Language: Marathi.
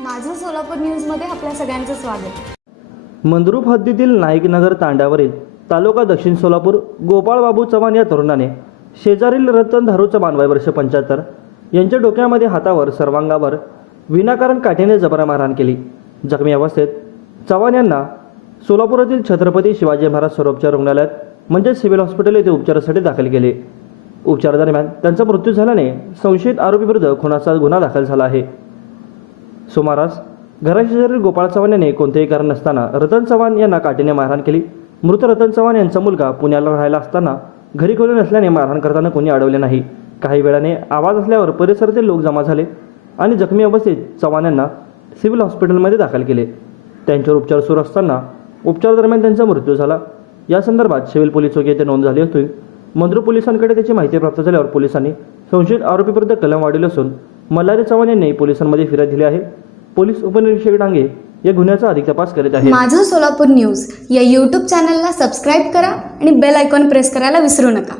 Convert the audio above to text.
माझं सोलापूर न्यूजमध्ये आपल्या सगळ्यांचं स्वागत. मंद्रुप हद्दीतील नाईकनगर तांड्यावरील तालुका दक्षिण सोलापूर गोपाळबाबू चव्हाण या तरुणाने शेजारील रतन धारू चव्हाण वय वर्ष पंच्याहत्तर यांच्या डोक्यामध्ये हातावर सर्वांगावर विनाकारण काठीने जबरा मारहाण केली. जखमी अवस्थेत चव्हाण यांना सोलापुरातील छत्रपती शिवाजी महाराज सर्वोपचार रुग्णालयात म्हणजे सिव्हिल हॉस्पिटल येथे उपचारासाठी दाखल केले. उपचारादरम्यान त्यांचा मृत्यू झाल्याने संशयित आरोपीविरुद्ध खुनाचा गुन्हा दाखल झाला आहे. सुमारास घराशेजारी गोपाळ चव्हाण यांनी कोणतेही कारण नसताना रतन चव्हाण यांना काठीने मारहाण केली. मृत रतन चव्हाण यांचा मुलगा पुण्याला राहायला असताना घरी कोणी नसल्याने मारहाण करताना कोणी अडवले नाही. काही वेळाने आवाज असल्यावर परिसरातील लोक जमा झाले आणि जखमी अवस्थेत चव्हाण यांना सिव्हिल हॉस्पिटलमध्ये दाखल केले. त्यांच्यावर उपचार सुरू असताना उपचार दरम्यान त्यांचा मृत्यू झाला. या संदर्भात सिव्हिल पोलीस चौकी येथे नोंद झाली असून मंद्रू पोलिसांकडे त्याची माहिती प्राप्त झाल्यावर पोलिसांनी संशयित आरोपीविरुद्ध कलम वाढवली असून मल्हारी चव्हाण यांनी पोलिसांमध्ये फिरत दिली आहे. पोलीस उपनिरीक्षक डांगे या गुन्ह्याचा अधिक तपास करीत आहे माझं सोलापूर न्यूज या यूट्यूब चॅनलला सबस्क्राईब करा आणि बेल आयकॉन प्रेस करायला विसरू नका.